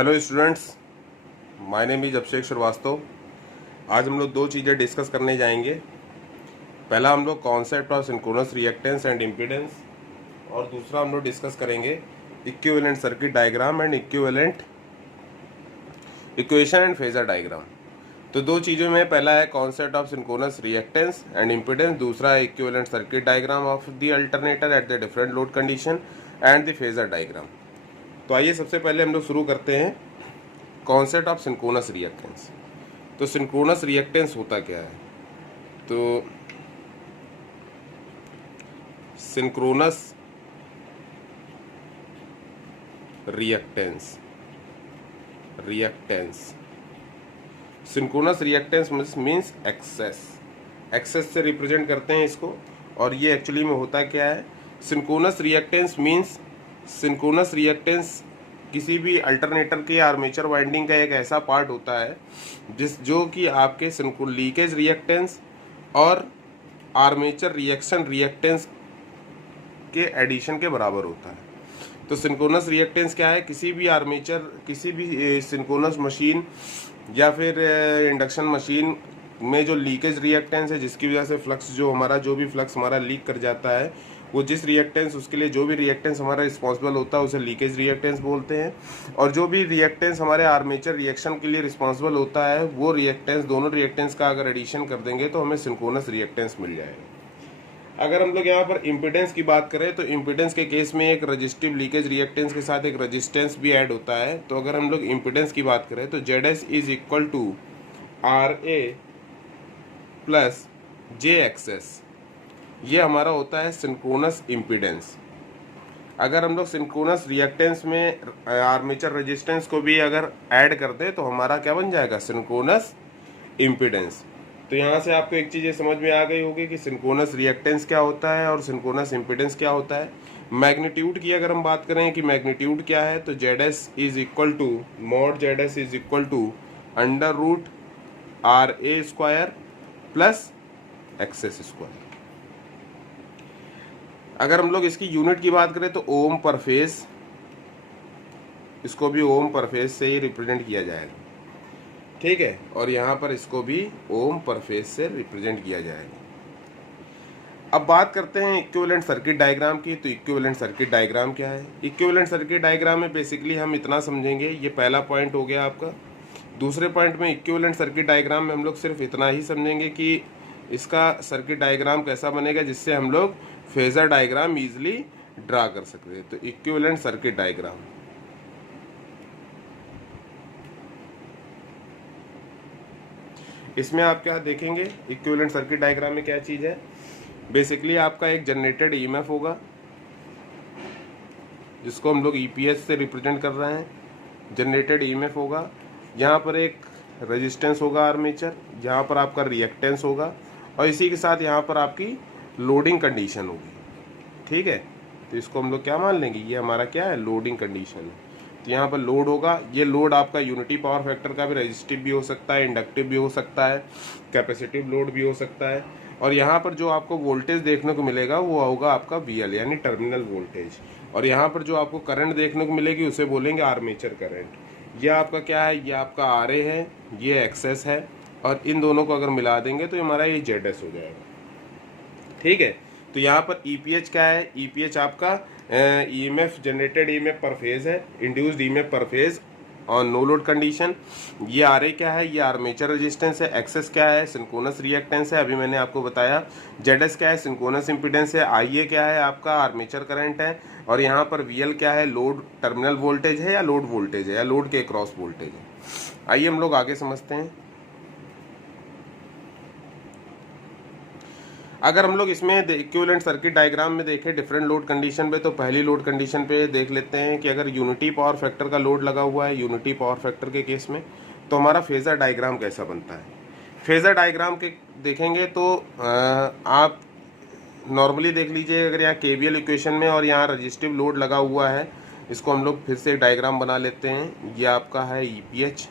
Hello students, my name is Abhishek Shrivastava. आज हम लोग दो चीज़ें डिस्कस करने जाएंगे। पहला हम लोग concept of synchronous reactance and impedance, और दूसरा हम लोग डिस्कस करेंगे equivalent circuit diagram and equivalent equation and phasor diagram. तो दो चीज़ों में पहला है concept of synchronous reactance and impedance, दूसरा है equivalent circuit diagram of the alternator at the different load condition and the phasor diagram. तो आइए सबसे पहले हम लोग शुरू करते हैं कॉन्सेप्ट ऑफ सिंक्रोनस रिएक्टेंस। तो सिंक्रोनस रिएक्टेंस होता क्या है? तो synchronous reactance synchronous reactance means XS से रिप्रेजेंट करते हैं इसको। और ये एक्चुअली में होता क्या है? Synchronous reactance means synchronous reactance किसी भी अल्टरनेटर के आर्मेचर वाइंडिंग का एक ऐसा पार्ट होता है जो कि आपके लीकेज रिएक्टेंस और आर्मेचर रिएक्शन रिएक्टेंस के एडिशन के बराबर होता है। तो सिंक्रोनस रिएक्टेंस क्या है? किसी भी सिंक्रोनस मशीन या फिर इंडक्शन मशीन में जो लीकेज रिएक्टेंस है, जिसकी वजह से फ्लक्स जो भी फ्लक्स हमारा लीक कर जाता है, वो जिस रिएक्टेंस उसके लिए जो भी रिएक्टेंस हमारा रिस्पॉन्सिबल होता है उसे लीकेज रिएक्टेंस बोलते हैं। और जो भी रिएक्टेंस हमारे आर्मेचर रिएक्शन के लिए रिस्पॉन्सिबल होता है, वो रिएक्टेंस, दोनों रिएक्टेंस का अगर एडिशन कर देंगे तो हमें सिंक्रोनस रिएक्टेंस मिल जाएगा। अगर हम लोग यहाँ पर इम्पीडेंस की बात करें तो इम्पीडेंस के केस में एक रजिस्टिव लीकेज रिएक्टेंस के साथ एक रजिस्टेंस भी ऐड होता है। तो अगर हम लोग इम्पीडेंस की बात करें तो ZS is equal to RA plus JXS, ये हमारा होता है सिंक्रोनस इम्पीडेंस। अगर हम लोग सिंक्रोनस रिएक्टेंस में आर्मेचर रेजिस्टेंस को भी अगर ऐड कर दें तो हमारा क्या बन जाएगा? Synchronous impedance. तो यहाँ से आपको एक चीज़ ये समझ में आ गई होगी कि सिंक्रोनस रिएक्टेंस क्या होता है और सिंक्रोनस इम्पीडेंस क्या होता है। मैग्नीट्यूड की अगर हम बात करें कि मैग्नीट्यूड क्या है, तो ZS is equal to mod ZS is equal to under root RA square plus XS square. अगर हम लोग इसकी यूनिट की बात करें तो ओम पर फेज, इसको भी ओम पर फेज से ही रिप्रेजेंट किया जाएगा, ठीक है। और यहाँ पर इसको भी ओम पर फेज से रिप्रेजेंट किया जाएगा। अब बात करते हैं इक्विवेलेंट सर्किट डायग्राम की। तो इक्विवेलेंट सर्किट डायग्राम क्या है? इक्विवेलेंट सर्किट डायग्राम में बेसिकली हम इतना समझेंगे, ये पहला पॉइंट हो गया आपका। दूसरे पॉइंट में इक्विवेलेंट सर्किट डायग्राम में हम लोग सिर्फ इतना ही समझेंगे कि इसका सर्किट डायग्राम कैसा बनेगा जिससे हम लोग फेजर डायग्राम इजीली ड्रा कर सकते हैं। तो इक्विवेलेंट सर्किट डायग्राम, इसमें आप क्या देखेंगे? इक्विवेलेंट सर्किट डायग्राम में क्या चीज है? बेसिकली आपका एक जनरेटेड EMF होगा जिसको हम लोग EPH से रिप्रेजेंट कर रहे हैं। जनरेटेड EMF होगा, यहाँ पर एक रेजिस्टेंस होगा आर्मेचर, जहाँ पर आपका रिएक्टेंस होगा, और इसी के साथ यहाँ पर आपकी लोडिंग कंडीशन होगी, ठीक है। तो इसको हम लोग क्या मान लेंगे? ये हमारा क्या है? लोडिंग कंडीशन है। तो यहाँ पर लोड होगा, ये लोड आपका यूनिटी पावर फैक्टर का भी रेजिस्टिव भी हो सकता है, इंडक्टिव भी हो सकता है, कैपेसिटिव लोड भी हो सकता है। और यहाँ पर जो आपको वोल्टेज देखने को मिलेगा वो होगा आपका VL यानी टर्मिनल वोल्टेज। और यहाँ पर जो आपको करंट देखने को मिलेगी उसे बोलेंगे आर्मेचर करंट। ये आपका क्या है? ये आपका RA है, ये XS है, और इन दोनों को अगर मिला देंगे तो हमारा ये ZS हो जाएगा, ठीक है। तो यहाँ पर EPH क्या है? EPH आपका EMF, जनरेटेड EMF पर फेज है, इंड्यूस्ड EMF पर phase on no load condition. ये RA क्या है? ये आर्मेचर रेजिस्टेंस है। XS क्या है? सिंक्रोनस रिएक्टेंस है, अभी मैंने आपको बताया। ZS क्या है? सिंक्रोनस इम्पीडेंस है। IA क्या है? आपका आर्मेचर करंट है। और यहाँ पर VL क्या है? लोड टर्मिनल वोल्टेज है या लोड वोल्टेज है या लोड के क्रॉस वोल्टेज है। आइए हम लोग आगे समझते हैं। अगर हम लोग इसमें इक्विवेलेंट सर्किट डायग्राम में देखें डिफरेंट लोड कंडीशन पे, तो पहली लोड कंडीशन पे देख लेते हैं कि अगर यूनिटी पावर फैक्टर का लोड लगा हुआ है, यूनिटी पावर फैक्टर के केस में, तो हमारा फेजर डायग्राम कैसा बनता है? फेजर डायग्राम के देखेंगे तो आप नॉर्मली देख लीजिए, अगर यहाँ KVL इक्वेशन में और यहाँ रजिस्टिव लोड लगा हुआ है, इसको हम लोग फिर से डायग्राम बना लेते हैं। ये आपका है EPH,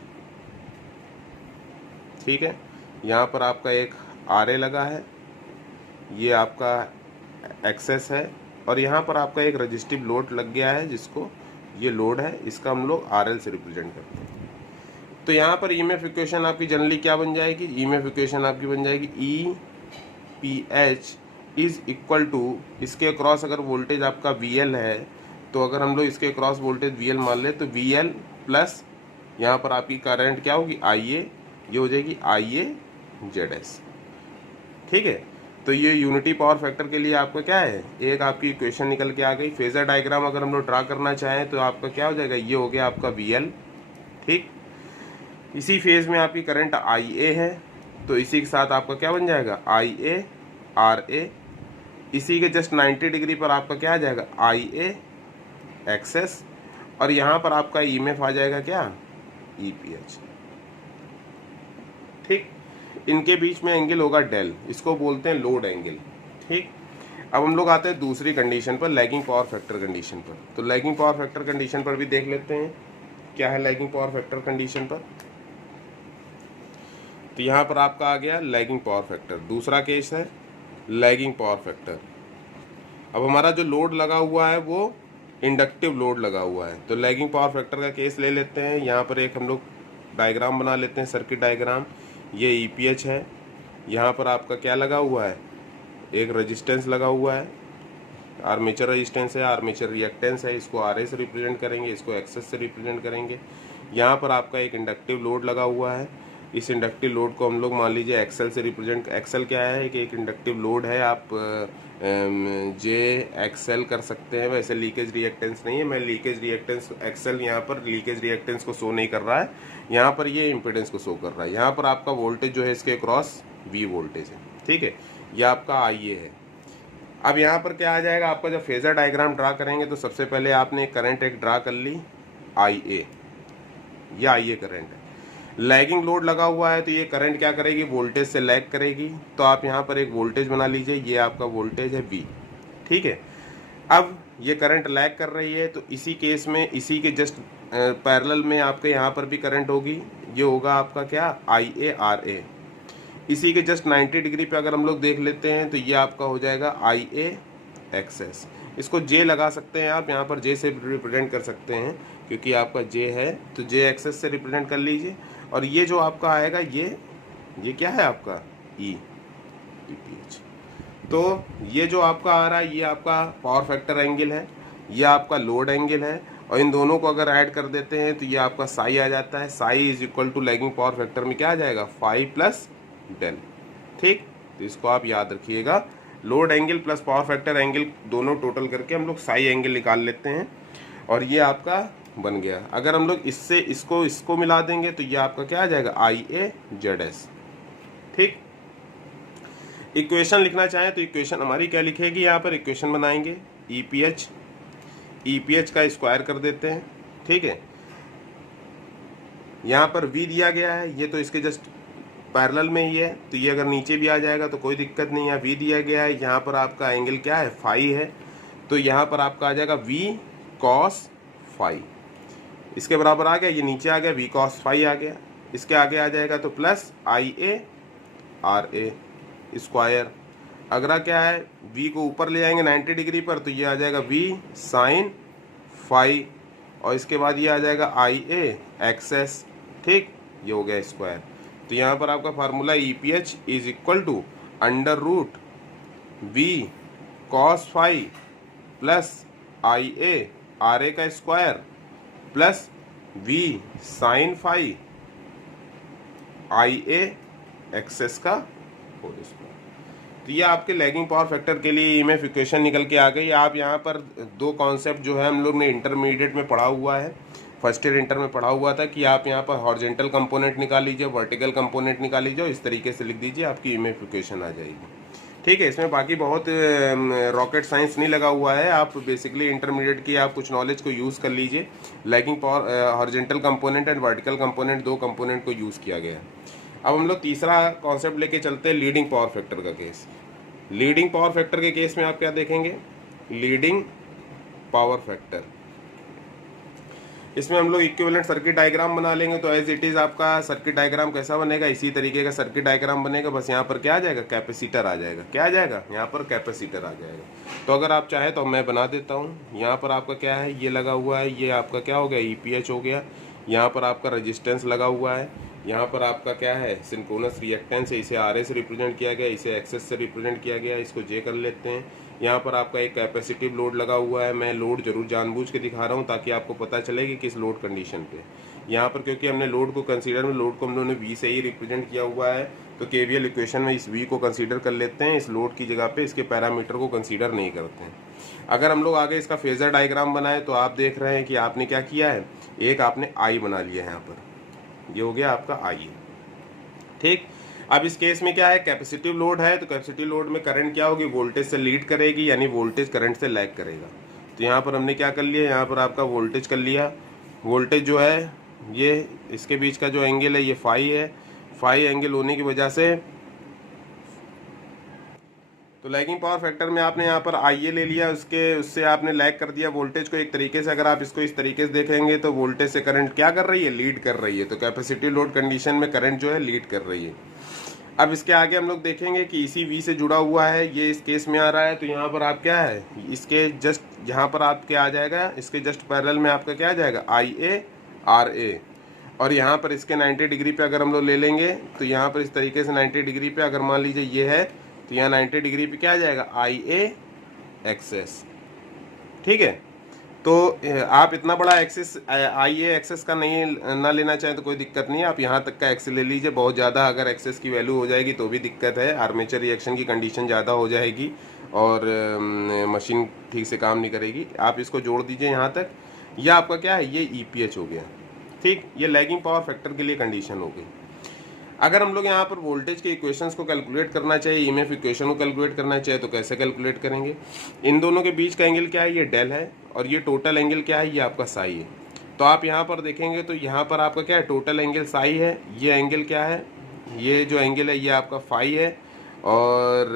ठीक है। यहाँ पर आपका एक RA लगा है, ये आपका XS है, और यहाँ पर आपका एक रजिस्टिव लोड लग गया है जिसको ये लोड है, इसका हम लोग RL से रिप्रेजेंट करते हैं। तो यहाँ पर ईएमएफ इक्वेशन आपकी जनरली क्या बन जाएगी, ईएमएफ इक्वेशन आपकी बन जाएगी EPH इज इक्वल टू, इसके अक्रॉस अगर वोल्टेज आपका VL है तो अगर हम लोग इसके अक्रॉस वोल्टेज VL मान ले तो VL प्लस यहाँ पर आपकी करंट क्या होगी IA, ये हो जाएगी IAZS। ठीक है, तो ये यूनिटी पावर फैक्टर के लिए आपका क्या है, एक आपकी इक्वेशन निकल के आ गई। फेजर डायग्राम अगर हम लोग ड्रा करना चाहें तो आपका क्या हो जाएगा, ये हो गया आपका VL। ठीक, इसी फेज में आपकी करंट IA है, तो इसी के साथ आपका क्या बन जाएगा IARA। इसी के जस्ट 90 डिग्री पर आपका क्या आ जाएगा IAXS, और यहाँ पर आपका EMF आ जाएगा क्या EPH। ठीक, इनके बीच में एंगल होगा डेल, इसको बोलते हैं लोड एंगल। ठीक, अब हम लोग आते हैं दूसरी कंडीशन पर, लैगिंग पावर फैक्टर कंडीशन पर। तो लैगिंग पावर फैक्टर कंडीशन पर भी देख लेते हैं क्या है लैगिंग पावर फैक्टर कंडीशन पर। तो यहाँ पर आपका आ गया लैगिंग पावर फैक्टर, दूसरा केस है लैगिंग पावर फैक्टर। अब हमारा जो लोड लगा हुआ है वो इंडक्टिव लोड लगा हुआ है, तो लैगिंग पावर फैक्टर का केस ले लेते हैं। यहाँ पर एक हम लोग डायग्राम बना लेते हैं, सर्किट डायग्राम। ये EPH है, यहाँ पर आपका क्या लगा हुआ है, एक रेजिस्टेंस लगा हुआ है, आर्मेचर रेजिस्टेंस है, आर्मेचर रिएक्टेंस है, इसको RA से रिप्रेजेंट करेंगे, इसको एक्सेस से रिप्रेजेंट करेंगे। यहाँ पर आपका एक इंडक्टिव लोड लगा हुआ है, इस इंडक्टिव लोड को हम लोग मान लीजिए XL से रिप्रेजेंट। XL क्या है कि एक इंडक्टिव लोड है, आप JXL कर सकते हैं, वैसे लीकेज रिएक्टेंस नहीं है। मैं लीकेज रिएक्टेंस XL यहाँ पर लीकेज रिएक्टेंस को शो नहीं कर रहा है, यहाँ पर ये इम्पिडेंस को शो कर रहा है। यहाँ पर आपका वोल्टेज जो है इसके क्रॉस V वोल्टेज है। ठीक है, ये आपका IA है। अब यहाँ पर क्या आ जाएगा, आपका जब फेजर डायग्राम ड्रा करेंगे तो सबसे पहले आपने करंट एक ड्रा कर ली IA, ये IA करंट है। लैगिंग लोड लगा हुआ है तो ये करंट क्या करेगी, वोल्टेज से लैग करेगी। तो आप यहाँ पर एक वोल्टेज बना लीजिए, ये आपका वोल्टेज है V। ठीक है, अब ये करंट लैग कर रही है, तो इसी केस में इसी के जस्ट पैरेलल में आपके यहाँ पर भी करंट होगी, ये होगा आपका क्या IARA। इसी के जस्ट 90 डिग्री पे अगर हम लोग देख लेते हैं तो ये आपका हो जाएगा IAXS। इसको J लगा सकते हैं आप, यहाँ पर J से रिप्रेजेंट कर सकते हैं क्योंकि आपका J है, तो JXS से रिप्रेजेंट कर लीजिए। और ये जो आपका आएगा ये क्या है आपका EPH। तो ये जो आपका आ रहा है ये आपका पावर फैक्टर एंगल है, ये आपका लोड एंगल है, और इन दोनों को अगर ऐड कर देते हैं तो ये आपका साई आ जाता है। Psi is equal to lagging power factor में क्या आ जाएगा, फाई प्लस डेल। ठीक, तो इसको आप याद रखिएगा, load angle plus power factor angle दोनों टोटल करके हम लोग साई एंगल निकाल लेते हैं, और ये आपका बन गया। अगर हम लोग इससे इसको मिला देंगे तो ये आपका क्या आ जाएगा IAZS। ठीक, इक्वेशन लिखना चाहें तो इक्वेशन हमारी क्या लिखेगी, यहाँ पर इक्वेशन बनाएंगे EPH का स्क्वायर कर देते हैं। ठीक है, यहाँ पर V दिया गया है, ये तो इसके जस्ट पैरेलल में ही है, तो ये अगर नीचे भी आ जाएगा तो कोई दिक्कत नहीं है। V दिया गया है, यहाँ पर आपका एंगल क्या है फाई है, तो यहाँ पर आपका आ जाएगा V cos फाई, इसके बराबर आ गया, ये नीचे आ गया V cos फाई आ गया, इसके आगे आ जाएगा तो प्लस IARA स्क्वायर। अगला क्या है, V को ऊपर ले जाएंगे 90 डिग्री पर, तो ये आ जाएगा V sin फाई, और इसके बाद ये आ जाएगा IAXS। ठीक, ये हो गया स्क्वायर। तो यहाँ पर आपका formula EPH is equal to √V cos phi plus IARA का square plus V sin phi IAXS का होल स्क्वायर। तो ये आपके लैगिंग पावर फैक्टर के लिए EMF इक्वेशन निकल के आ गई। आप यहाँ पर दो कॉन्सेप्ट जो है हम लोग ने इंटरमीडिएट में पढ़ा हुआ है, फर्स्ट ईयर इंटर में पढ़ा हुआ था कि आप यहाँ पर हॉरिजॉन्टल कंपोनेंट निकाल लीजिए, वर्टिकल कंपोनेंट निकाल लीजिए, और इस तरीके से लिख दीजिए, आपकी EMF इक्वेशन आ जाएगी। ठीक है, इसमें बाकी बहुत रॉकेट साइंस नहीं लगा हुआ है, आप बेसिकली इंटरमीडिएट की आप कुछ नॉलेज को यूज़ कर लीजिए। Lagging power horizontal component and vertical component, दो कंपोनेंट को यूज़ किया गया है। अब हम लोग तीसरा कॉन्सेप्ट लेके चलते हैं, लीडिंग पावर फैक्टर का केस। लीडिंग पावर फैक्टर के केस में आप क्या देखेंगे, लीडिंग पावर फैक्टर। इसमें हम लोग इक्विवेलेंट सर्किट डायग्राम बना लेंगे। तो एज इट इज आपका सर्किट डायग्राम कैसा बनेगा, इसी तरीके का सर्किट डायग्राम बनेगा, बस यहाँ पर क्या आ जाएगा, कैपेसिटर आ जाएगा। क्या आ जाएगा, यहाँ पर कैपेसिटर आ जाएगा। तो अगर आप चाहे तो मैं बना देता हूँ। यहाँ पर आपका क्या है, ये लगा हुआ है, ये आपका क्या हो गया, EPH हो गया। यहाँ पर आपका रजिस्टेंस लगा हुआ है, यहाँ पर आपका क्या है, सिंक्रोनस रिएक्टेंस है, इसे RA से रिप्रेजेंट किया गया, इसे एक्सेस से रिप्रेजेंट किया गया, इसको J कर लेते हैं। यहाँ पर आपका एक कैपेसिटिव लोड लगा हुआ है। मैं लोड जरूर जानबूझ के दिखा रहा हूँ ताकि आपको पता चले कि किस लोड कंडीशन पे। यहाँ पर क्योंकि हमने लोड को कंसीडर में, लोड को हम लोगों ने V से ही रिप्रेजेंट किया हुआ है, तो KVL इक्वेशन में इस V को कंसीडर कर लेते हैं, इस लोड की जगह पे इसके पैरामीटर को कंसीडर नहीं करते हैं। अगर हम लोग आगे इसका फेजर डायग्राम बनाए तो आप देख रहे हैं कि आपने क्या किया है, एक आपने I बना लिया है, यहाँ पर ये हो गया आपका I। ठीक, अब इस केस में क्या है, कैपेसिटिव लोड है, तो कैपेसिटिव लोड में करंट क्या होगी, वोल्टेज से लीड करेगी, यानी वोल्टेज करंट से लैग करेगा। तो यहाँ पर हमने क्या कर लिया, यहाँ पर आपका वोल्टेज कर लिया। वोल्टेज जो है ये इसके बीच का जो एंगल है ये फाई है। फाई एंगल होने की वजह से तो लैगिंग पावर फैक्टर में आपने यहाँ पर IA ले लिया, उससे आपने लैग कर दिया वोल्टेज को एक तरीके से। अगर आप इसको इस तरीके से देखेंगे तो वोल्टेज से करंट क्या कर रही है, लीड कर रही है। तो कैपेसिटिव लोड कंडीशन में करंट जो है लीड कर रही है। अब इसके आगे हम लोग देखेंगे कि इसी V से जुड़ा हुआ है, ये इस केस में आ रहा है। तो यहाँ पर आप क्या है, इसके जस्ट यहाँ पर आपके आ जाएगा, इसके जस्ट पैरेलल में आपका क्या आ जाएगा, IA RA। और यहाँ पर इसके 90 डिग्री पे अगर हम लोग ले लेंगे तो यहाँ पर इस तरीके से 90 डिग्री पे अगर मान लीजिए ये है, तो यहाँ 90 डिग्री पे क्या आ जाएगा, IA एक्सेस। ठीक है, तो आप इतना बड़ा एक्सेस IA एक्सेस का नहीं ना लेना चाहें तो कोई दिक्कत नहीं है, आप यहाँ तक का एक्सेस ले लीजिए। बहुत ज़्यादा अगर एक्सेस की वैल्यू हो जाएगी तो भी दिक्कत है, आर्मेचर रिएक्शन की कंडीशन ज़्यादा हो जाएगी और मशीन ठीक से काम नहीं करेगी। आप इसको जोड़ दीजिए यहाँ तक। यह आपका क्या है, ये EPH हो गया। ठीक, ये लैगिंग पावर फैक्टर के लिए कंडीशन हो गई। अगर हम लोग यहाँ पर वोल्टेज के इक्वेशंस को कैलकुलेट करना चाहिए, EMF इक्वेशन को कैलकुलेट करना चाहिए, तो कैसे कैलकुलेट करेंगे। इन दोनों के बीच का एंगल क्या है, ये डेल है, और ये टोटल एंगल क्या है, ये आपका साई है। तो आप यहाँ पर देखेंगे तो यहाँ पर आपका क्या है, टोटल एंगल साई है। ये एंगल क्या है, ये जो एंगल है ये आपका फाई है, और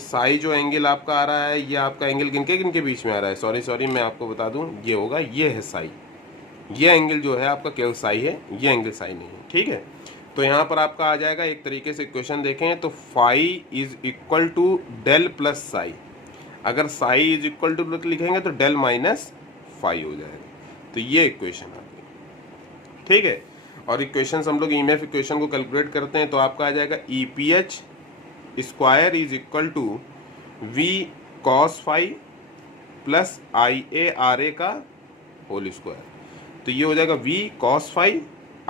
साई जो एंगल आपका आ रहा है ये आपका एंगल किनके किनके बीच में आ रहा है, सॉरी मैं आपको बता दूँ, ये होगा, ये है साई। ये एंगल जो है आपका केवल साई है, ये एंगल साई नहीं है। ठीक है, तो यहाँ पर आपका आ जाएगा एक तरीके से इक्वेशन देखें तो phi is equal to del plus psi. अगर साई इज इक्वल टू लिखेंगे तो डेल माइनस फाई हो जाएगा। तो ये इक्वेशन आ गई। ठीक है, और इक्वेशन हम लोग EMF इक्वेशन को कैलकुलेट करते हैं तो आपका आ जाएगा EPH square is equal to V cos phi plus IA RA का होल स्क्वायर। तो ये हो जाएगा V cos फाई,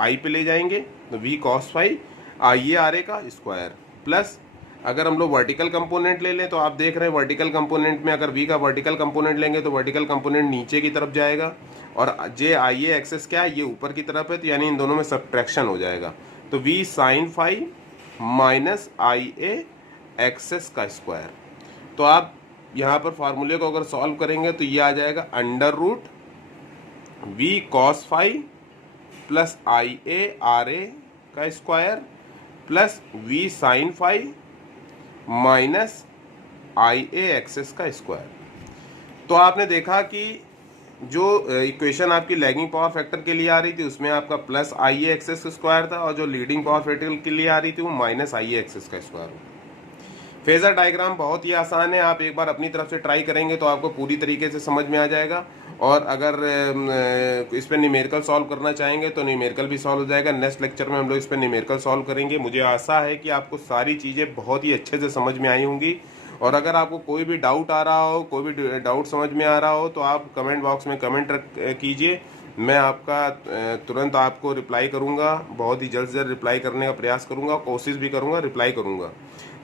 I पे ले जाएंगे तो V cos phi IA RA का स्क्वायर, प्लस अगर हम लोग वर्टिकल कंपोनेंट ले लें तो आप देख रहे हैं वर्टिकल कंपोनेंट में अगर V का वर्टिकल कंपोनेंट लेंगे तो वर्टिकल कंपोनेंट नीचे की तरफ जाएगा, और IA एक्सेस क्या है, ये ऊपर की तरफ है, तो यानी इन दोनों में सब्ट्रैक्शन हो जाएगा। तो V sin phi minus IA XS का स्क्वायर। तो आप यहाँ पर फार्मूले को अगर सॉल्व करेंगे तो ये आ जाएगा under root V cos phi plus IA RA का square plus V sin phi minus IA XS का स्क्वायर। तो आपने देखा कि जो इक्वेशन आपकी लैगिंग पावर फैक्टर के लिए आ रही थी उसमें आपका प्लस IA एक्सेस का स्क्वायर था, और जो लीडिंग पावर फैक्टर के लिए आ रही थी वो माइनस IA एक्सेस का स्क्वायर होगा। फेजर डायग्राम बहुत ही आसान है, आप एक बार अपनी तरफ से ट्राई करेंगे तो आपको पूरी तरीके से समझ में आ जाएगा। और अगर इस पर न्यूमेरिकल सॉल्व करना चाहेंगे तो न्यूमेरिकल भी सॉल्व हो जाएगा। नेक्स्ट लेक्चर में हम लोग इस पर न्यूमेरिकल सॉल्व करेंगे। मुझे आशा है कि आपको सारी चीज़ें बहुत ही अच्छे से समझ में आई होंगी, और अगर आपको कोई भी डाउट आ रहा हो, कोई भी डाउट समझ में आ रहा हो तो आप कमेंट बॉक्स में कमेंट कीजिए, मैं आपका तुरंत आपको रिप्लाई करूँगा, बहुत ही जल्द से जल्द रिप्लाई करने का प्रयास करूँगा, कोशिश भी करूँगा, रिप्लाई करूँगा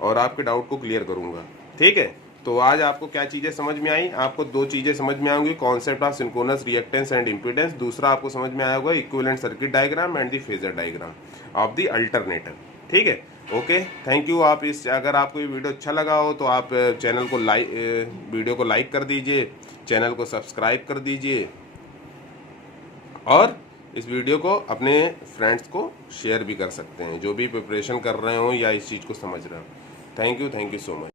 और आपके डाउट को क्लियर करूँगा। ठीक है, तो आज आपको क्या चीज़ें समझ में आई, आपको दो चीज़ें समझ में आएंगी, concept of synchronous reactance and impedance, दूसरा आपको समझ में आया होगा equivalent circuit diagram and the phasor diagram of the alternator. ठीक है, ओके, थैंक यू। आप इस अगर आपको ये वीडियो अच्छा लगा हो तो आप चैनल को वीडियो को लाइक कर दीजिए, चैनल को सब्सक्राइब कर दीजिए, और इस वीडियो को अपने फ्रेंड्स को शेयर भी कर सकते हैं जो भी प्रिपरेशन कर रहे हो या इस चीज़ को समझ रहे हो। Thank you so much.